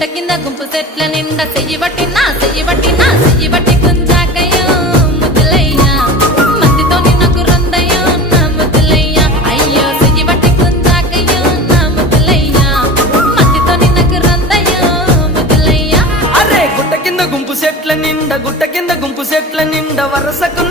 గుట్ట కింద గుంపు చెట్ల నిండా చెయ్యి పట్టినా గుంజాకయ్యో ముద్దులయ్యా మందితో నాకు రందయ్యో నా ముద్దులయ్యా అయ్యో చెయ్యి పట్టి గుంజాకయ్యో నా ముద్దులయ్యా మందితో నాకు రందయ్యో ముద్దులయ్యా అరే గుట్ట కింద గుంపు చెట్ల నిండా వరసకు